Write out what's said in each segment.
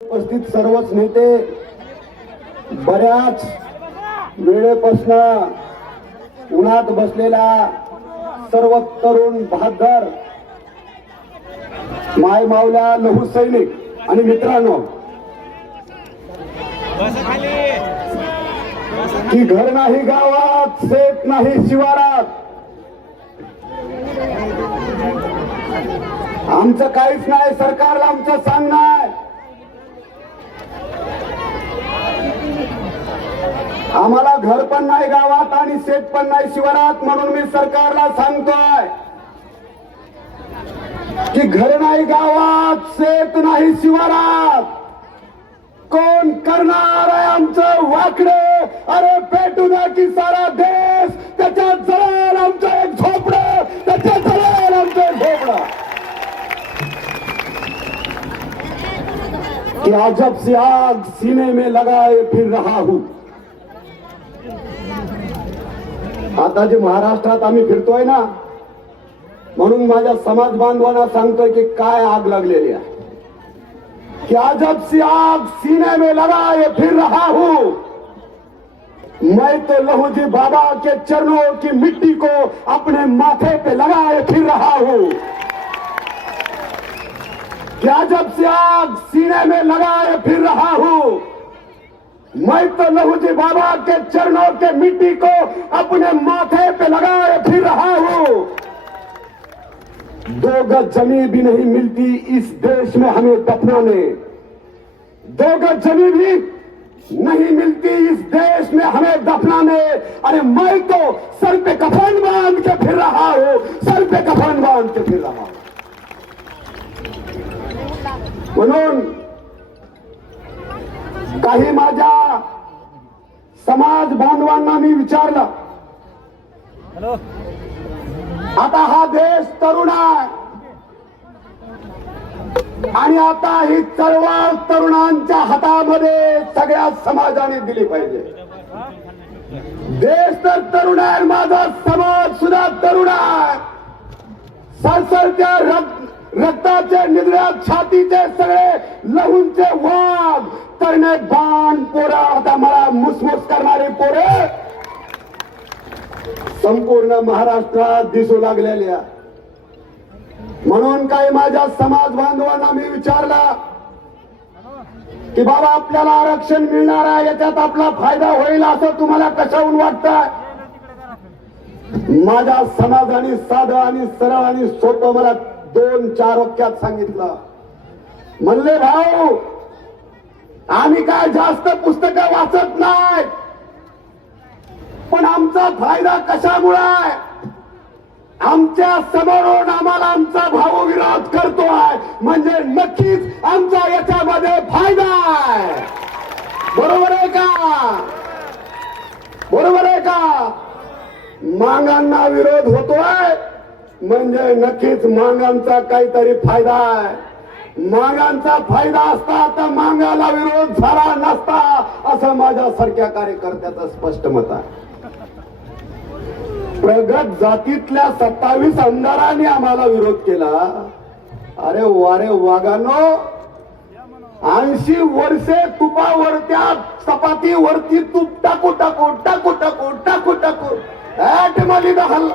उपस्थित सर्वच नेते बऱ्याच वेळेपासून उन्हात बसलेला सर्व तरुण बहादर माय मावल्या लहू सैनिक आणि मित्रांनो, की घर नाही गावात, शेत नाही शिवारात, आमचं काहीच नाही, सरकारला आमचं सांग नाही, आम्हाला घर पण नाही गावात आणि शेत पण नाही शिवारात. म्हणून मी सरकारला सांगतोय की घर नाही गावात, शेत नाही शिवारात, कोण करणार आहे आमचं वाकडे? अरे पेटू द्या की सारा देश, त्याच्यात जळेल आमचं एक झोपडं, त्याच्यात जळेल आमचं एक झोपडं. कि अजब सी आग सीने में लगाए फिर रहा हूं. आता जे महाराष्ट्रात आम्ही फिरतोय ना, म्हणून माझ्या समाज बांधवांना सांगतोय की काय आग लागलेली आहे. कि अजब सी आग सीने में लगाए फिर रहा हूं. मैं तो लहू जी बाबा के चरणों की मिट्टी को अपने माथे पे लगाए फिर रहा हूं. कि अजब सी आग सीने में लगाए फिर रहा हूं. मैं तो लहू जी बाबा के चरणों के मिट्टी को अपने माथे पे लगाए फिर रहा हूं. 2 गज जमीन भी नहीं मिलती इस देश में हमें दफनाने. 2 गज जमीन भी नहीं मिलती इस देश में हमें दफनाने. अरे मैं तो सर पे कफन बांध के फिर रहा हूं, सर पे कफन बांध के फिर रहा हूं. म्हणून काही माझ्या समाज बांधवांना मी विचारलं, आता हा देश तरुण आहे आणि आता ही चळवळ तरुणांच्या हातामध्ये सगळ्या समाजाने दिली पाहिजे. देश तर तरुण आहे, माझा समाज सुद्धा तरुण आहे. सरसरत्या रक्ताचे निधड्यात छातीचे सगळे लहूंचे वाघ करणे बाण पोरा, आता मला मुसमुस करणारी पोरे संपूर्ण महाराष्ट्रात दिसू लागलेल्या. म्हणून काही माझ्या समाज बांधवांना मी विचारला की बाबा आपल्याला आरक्षण मिळणार आहे, याच्यात आपला फायदा होईल असं तुम्हाला कशाहून वाटतंय? माझ्या समाजाने साधं आणि सरळ आणि सोपं मला 2-4 वाक्यात सांगितलं. म्हणले भाऊ, आम्ही काय जास्त पुस्तकं वाचत नाही, पण आमचा फायदा कशामुळे आहे? आमच्या समोरून आम्हाला आमचा भाऊ विरोध करतोय, म्हणजे नक्कीच आमचा याच्यामध्ये फायदा आहे. बरोबर आहे का? बरोबर आहे का? मागांना विरोध होतोय म्हणजे नक्कीच मागांचा काहीतरी फायदा आहे. मागांचा फायदा असता तर मागाला विरोध झाला नसता, असं माझ्यासारख्या कार्यकर्त्याचं स्पष्ट मत आहे. प्रगत जातीतल्या 27 आमदारांनी आम्हाला विरोध केला. अरे वारे वागानो, 80 वर्षे तुपावरत्या चपातीवरती तूप टाकू टाकू टाकू टाकू टाकू टाकू मलिदा हल.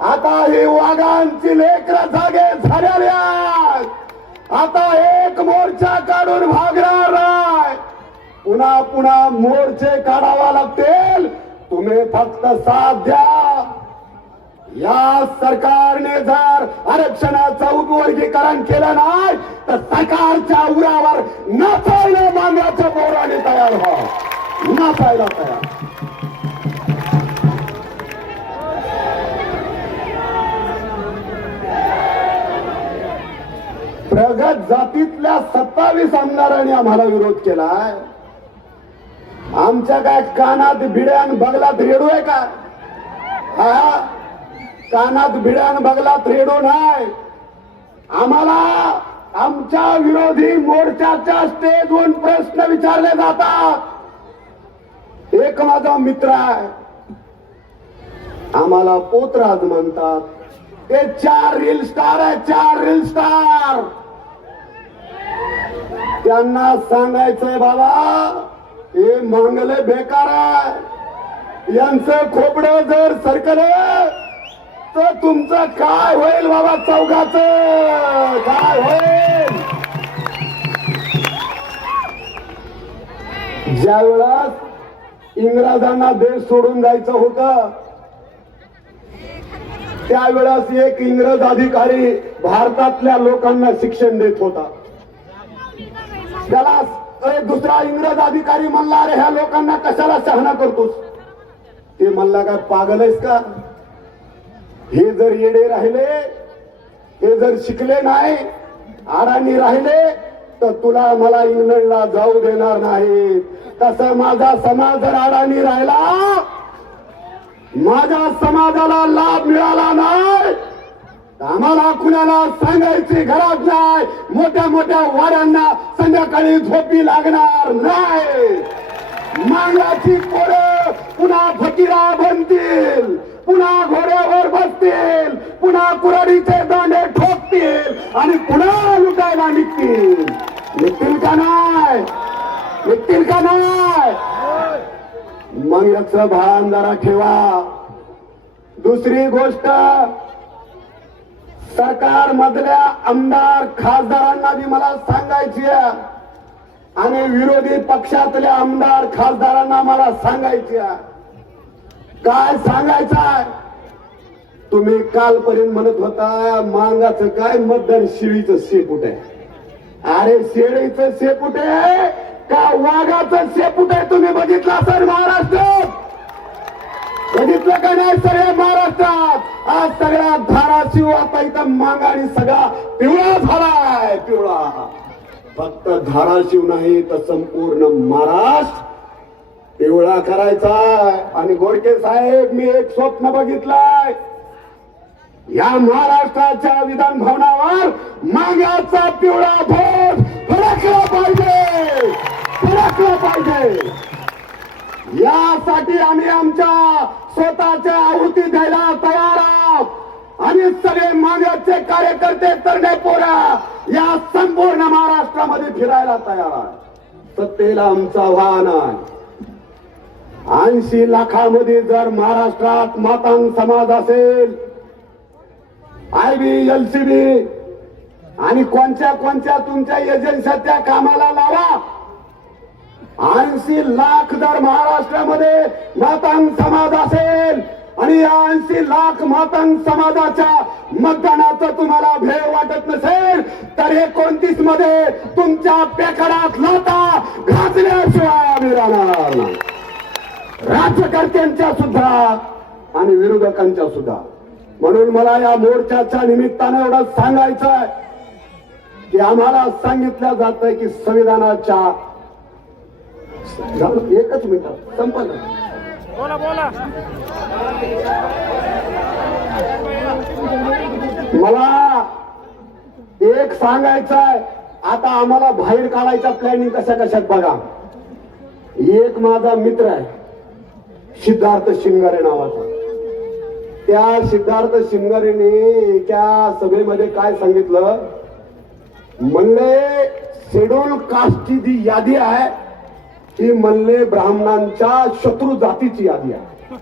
आता हे वाघांची लेकरं जागे झालेल्या, आता एक मोर्चा काढून भागणार आहे. पुन्हा पुन्हा मोर्चे काढावा लागतील. तुम्ही फक्त साथ द्या. या सरकारने जर आरक्षणाचं उपवर्गीकरण केलं नाही तर सरकारच्या उरावर नाचायला मागण्याच्या पोराने तयार व्हा, नाचायला तयार. प्रगत जातीतल्या 27 आमदारांनी आम्हाला विरोध केलाय. आमच्या काय कानात भिड्यान बगलात रेडू आहे का? हा, कानात भिड्यान बगलात रेडू नाही. आम्हाला आमच्या विरोधी मोर्चाच्या स्टेजवरून प्रश्न विचारले जातात. एक माझा मित्र आहे, आम्हाला पोतराज म्हणतात. ते 4 रील स्टार आहे, 4 रील स्टार. त्यांना सांगायचंय बाबा हे मांगले बेकार आहे, यांचं खोपडं जर सरकलं तर तुमचं काय होईल बाबा, चौघाचं काय होईल. ज्या वेळेस इंग्रजांना देश सोडून जायचं होतं त्यावेळेस एक इंग्रज अधिकारी भारतातल्या लोकांना शिक्षण देत होता. त्याला एक दुसरा इंग्रज अधिकारी म्हणला, अरे ह्या लोकांना कशाला शहाणा करतोस. ते म्हणला काय पागल आहेस का, हे जर येडे राहिले, हे जर शिकले नाही, अडाणी राहिले तर तुला मला इंग्लंडला जाऊ देणार नाही. तसं माझा समाज जर अडाणी राहिला, माझ्या समाजाला लाभ मिळाला नाही, आम्हाला कुणाला सांगायची गरज नाही. मोठ्या मोठ्या वाड्यांना संध्याकाळी झोपी लागणार नाही. मांगाची पोरं पुन्हा फकीरा बनतील, पुन्हा घोड्यावर बसतील, पुन्हा कुऱ्हाडीचे दांडे ठोकतील आणि पुन्हा लुटायला निघतील. निघतील का नाही, निघतील का नाही. मग याचं भान जरा ठेवा. दुसरी गोष्ट, सरकार मधल्या आमदार खासदारांना बी मला सांगायची आहे आणि विरोधी पक्षातल्या आमदार खासदारांना मला सांगायची आहे. काय सांगायचं, तुम्ही कालपर्यंत म्हणत होता मांगाचं काय मतदान शिळीचं शेपूट आहे. अरे शेळीचं शेपूट आहे का वाघाचं शेपूट आहे तुम्ही बघितलं सर महाराष्ट्रात, बघितलं का नाही सगळ्या महाराष्ट्रात. आज सगळ्या धाराशिव आता इथं मांगाने सगळा पिवळा झालाय, पिवळा. फक्त धाराशिव नाही तर संपूर्ण महाराष्ट्र पिवळा करायचा. आणि गोडके साहेब, मी एक स्वप्न बघितलंय, या महाराष्ट्राच्या विधान भवनावर मांग्याचा पिवळा ध्वज फडकला पाहिजे, फडकला पाहिजे. यासाठी आम्ही आमच्या स्वतःच्या आहुती द्यायला तयार आहोत. आणि सगळे मांग्याचे कार्यकर्ते, तरणे पोरा या संपूर्ण महाराष्ट्रामध्ये फिरायला तयार आहे. सत्तेला आमचं आव्हान आहे. 80 लाखामध्ये जर महाराष्ट्रात मातांग समाज असेल, IB, LCB आणि कोणत्या कोणत्या तुमच्या एजन्सी त्या कामाला लावा. 80 लाख जर महाराष्ट्रामध्ये मातांग समाज असेल आणि या 80 लाख मातांग समाजाच्या मतदानाचं तुम्हाला भेव वाटत नसेल तर 29 मध्ये तुमच्या पेकडात लाता घातल्याशिवाय आम्ही राहणार नाही. राज्यकर्त्यांच्या सुद्धा आणि विरोधकांच्या सुद्धा. म्हणून मला या मोर्चाच्या निमित्तानं एवढं सांगायचं आहे की आम्हाला सांगितलं जात आहे की संविधानाच्या, एकच मिनिट संपलं, बोला बोला. मला एक सांगायचं आहे. आता आम्हाला बाहेर काढायचा प्लॅनिंग कशा कशात बघा. एक माझा मित्र आहे सिद्धार्थ शिंगारे नावाचा. त्या सिद्धार्थ शिंगारेने एका सभेमध्ये काय सांगितलं, म्हणले शेड्यूल कास्टची जी यादी आहे ती म्हणले ब्राह्मणांच्या शत्रू जातीची यादी आहे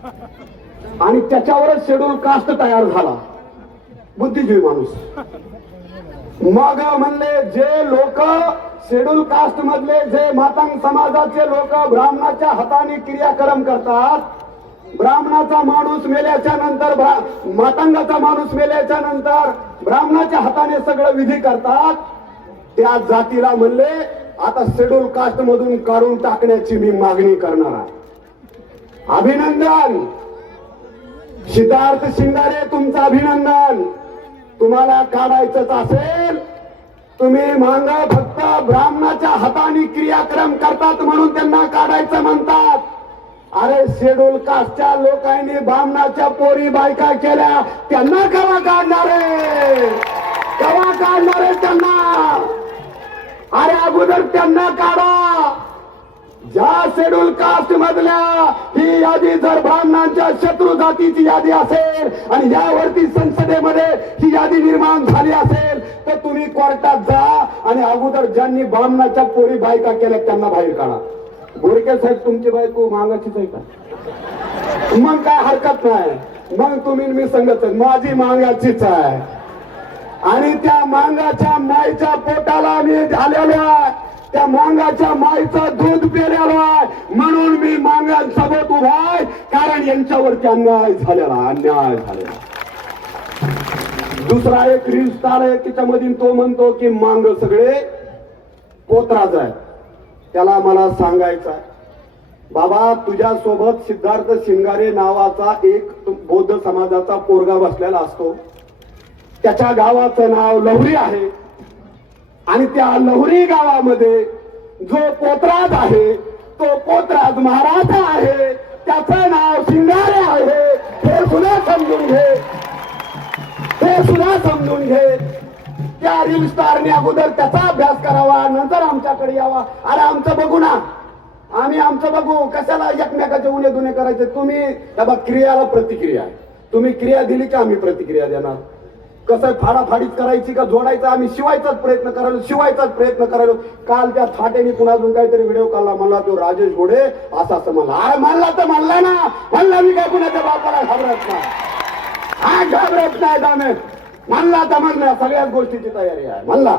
आणि त्याच्यावरच शेड्यूल कास्ट तयार झाला. बुद्धिजीवी माणूस. मग म्हणले जे लोक शेड्यूल कास्ट मधले जे मातांग समाजाचे लोक ब्राह्मणाच्या हाताने क्रियाक्रम करतात, ब्राह्मणाचा माणूस मेल्याच्या नंतर, मातांगाचा माणूस मेल्याच्या नंतर ब्राह्मणाच्या हाताने सगळं विधी करतात, त्या जातीला म्हणले आता शेड्यूल कास्ट मधून काढून टाकण्याची मी मागणी करणार आहे. अभिनंदन सिद्धार्थ शिंगारे, तुमचं अभिनंदन. तुम्हाला काढायचंच असेल, तुम्ही मांग फक्त ब्राह्मणाच्या हाताने क्रियाक्रम करतात म्हणून त्यांना काढायचं म्हणतात. अरे शेड्यूल कास्टच्या लोकांनी ब्राह्मणाच्या पोरी बायका केल्या, त्यांना केव्हा काढणारे, केव्हा काढणारे त्यांना. अरे अगोदर त्यांना काढा. ज्या शेड्यूल कास्ट मधल्या ही यादी जर ब्राह्मणांच्या शत्रू जातीची यादी असेल आणि यावरती संसदेमध्ये ही यादी निर्माण झाली असेल तर तुम्ही कोर्टात जा आणि अगोदर ज्यांनी ब्राह्मणाच्या पोरी बायका केल्या त्यांना बाहेर काढा. गोरके साहेब तुमची बायको मागाचीच आहे का? मग काय हरकत नाही, मग तुम्ही मी सांगत माझी मागाचीच आहे आणि त्या मांगाच्या माईच्या पोटाला मी झालेलो आहे, त्या मांगाच्या माईचं दूध पिलेलो आहे म्हणून मी मांगांसोबत उभा आहे, कारण यांच्यावरती अन्याय झालेला. दुसरा एक रील स्टार आहे त्याच्यामध्ये तो म्हणतो की मांग सगळे पोतराज आहे. त्याला मला सांगायचं आहे बाबा तुझ्यासोबत सिद्धार्थ शिंगारे नावाचा एक बौद्ध समाजाचा पोरगा बसलेला असतो, त्याच्या गावाचं नाव लहुरी आहे आणि त्या लहुरी गावामध्ये जो पोतराज आहे तो पोतराज महाराज आहे, त्याचं नाव शिंगारे आहे. हे सुद्धा समजून घे, हे सुद्धा समजून घे. त्या रील स्टारने अगोदर त्याचा अभ्यास करावा नंतर आमच्याकडे यावा. अरे आमचं बघू ना, आम्ही आमचं बघू, कशाला एकमेकाचे उणे दुणे करायचे. तुम्ही क्रियाला प्रतिक्रिया आहे, तुम्ही क्रिया दिली की आम्ही प्रतिक्रिया देणार. कसं फाडाफाडीच करायची का जोडायचं, आम्ही शिवायचाच प्रयत्न करायलो. काल त्या थाटेने पुन्हा अजून काहीतरी व्हिडिओ काढला, म्हणला तो राजेश घोडे असं म्हणला. अरे म्हणला तर म्हणला ना, म्हणला मी काय कुणाच्या बापाला घाबरत नाही, हा घाबरत नाही दामे, म्हणला तर म्हणला, सगळ्याच गोष्टीची तयारी आहे म्हणला.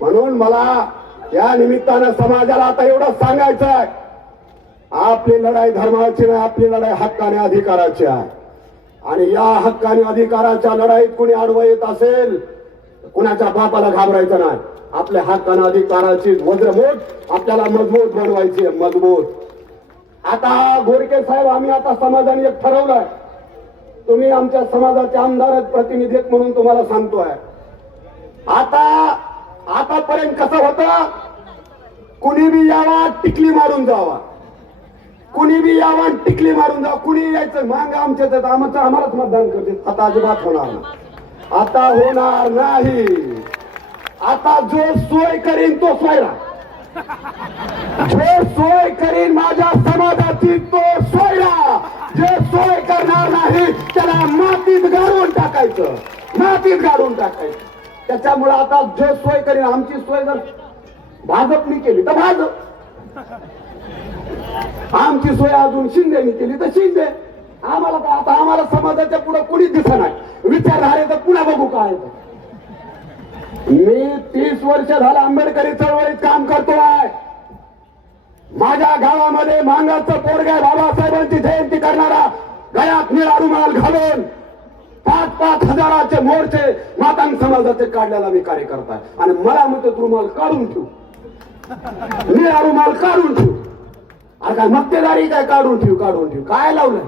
म्हणून मला या निमित्तानं समाजाला आता एवढं सांगायचं आहे, आपली लढाई धर्माची नाही, आपली लढाई हक्क आणि अधिकाराची आहे. आणि या हक्क आणि अधिकाराच्या लढाईत कुणी आडवं येत असेल कुणाच्या बापाला घाबरायचं नाही. आपल्या हक्क आणि अधिकाराची वज्रमूठ आपल्याला मजबूत बनवायची आहे, मजबूत. आता गोरके साहेब आम्ही आता समाजाने एक ठरवलंय, तुम्ही आमच्या समाजाचे आमदार प्रतिनिधी म्हणून तुम्हाला सांगतोय. आतापर्यंत कसं होतं, कुणी बी यावा टिकली मारून जावा, कुणी बी यावा टिकली मारून जावा, कुणी यायचं मांग आमच्याच आम्हालाच मतदान करते. आता अजिबात होणार नाही, आता होणार नाही. आता जो सोय करीन तो सोयरा, जो सोय करीन माझ्या समाजाची तो सोयरा, जे सोय करणार नाही त्याला मातीत गाडून टाकायचं, मातीत गाडून टाकायचं. त्याच्यामुळे आता जे सोय करीन, आमची सोय जर भाजपनी केली तर भाजप, आमची सोय अजून शिंदेनी केली तर शिंदे. आम्हाला काय आता, आम्हाला समाजाच्या पुढे कुणीच दिसत नाही. विचारधारे तर पुन्हा बघू काय. मी 30 वर्ष झालं आंबेडकरी चळवळीत काम करतोय. माझ्या गावामध्ये मांगाचं पोरगा बाबासाहेबांची जयंती करणारा गळ्यात निळा रुमाल घालून 5-5 हजाराचे मोर्चे मातांग समाजाचे काढलेला मी कार्यकर्ता आहे. आणि मला म्हणतो रुमाल काढून ठेवू, निळा रुमाल काढून ठेवू. अरे काय मक्तेदारी काय काढून ठेवू काय लावलंय.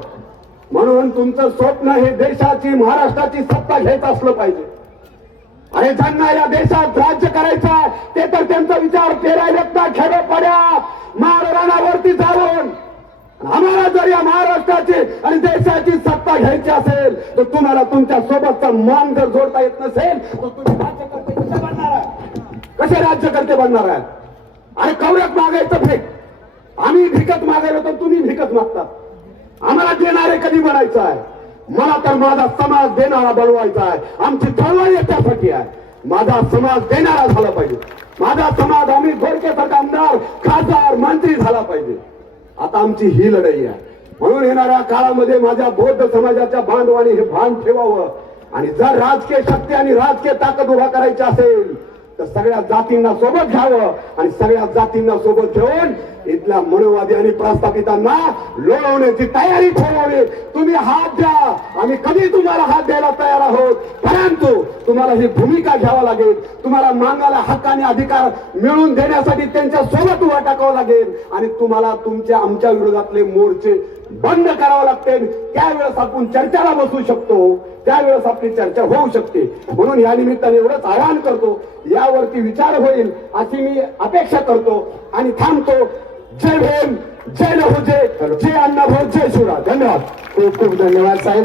म्हणून तुमचं स्वप्न हे देशाची महाराष्ट्राची सत्ता घ्यायचं असलं पाहिजे. अरे ज्यांना या देशात राज्य करायचं ते तर त्यांचा विचार पेरायला खेडोपाड्या महाराणावरती जाऊन, आम्हाला जर या महाराष्ट्राची आणि देशाची सत्ता घ्यायची असेल तर तुम्हाला तुमच्या सोबतचा मान जर जोडता येत नसेल तर तुम्ही राज्यकर्ते कसे बनणार आहे, कसे राज्यकर्ते बनणार आहे. अरे कवड्यात मागायचं फेक, आम्ही भिकत मागायला तर तुम्ही भिकत मागतात. आम्हाला देणारे कधी बनायचं आहे, मला तर माझा समाज देणारा बनवायचा आहे. आमची चळवळ त्यासाठी आहे, माझा समाज देणारा झाला पाहिजे. माझा समाज आम्ही गोरकेसारखा आमदार खासदार मंत्री झाला पाहिजे. आता आमची ही लढाई आहे. म्हणून येणाऱ्या काळामध्ये माझ्या बौद्ध समाजाच्या बांधवांनी हे भान ठेवावं. आणि जर राजकीय शक्ती आणि राजकीय ताकद उभा करायची असेल तर सगळ्या जातींना सोबत घ्यावं आणि सगळ्या जातींना सोबत घेऊन इथल्या मनोवादी आणि प्रस्थापितांना लोळवण्याची तयारी ठेवावी. तुम्ही हात द्या, आम्ही कधी तुम्हाला हात द्यायला तयार आहोत, परंतु तुम्हाला ही भूमिका घ्यावी लागेल. तुम्हाला मागायला हक्क आणि अधिकार मिळवून देण्यासाठी त्यांच्या सोबत उभा टाकावं लागेल आणि तुम्हाला तुमच्या आमच्या विरोधातले मोर्चे बंद करावं लागतील. त्यावेळेस आपण चर्चेला बसू शकतो, त्यावेळेस आपली चर्चा होऊ शकते. म्हणून या निमित्ताने एवढंच आवाहन करतो, यावरती विचार होईल अशी मी अपेक्षा करतो आणि थांबतो. जय भीम, जय लहुजे, जय अण्णाभाऊ, जय शिवराज. धन्यवाद, खूप खूप धन्यवाद साहेब.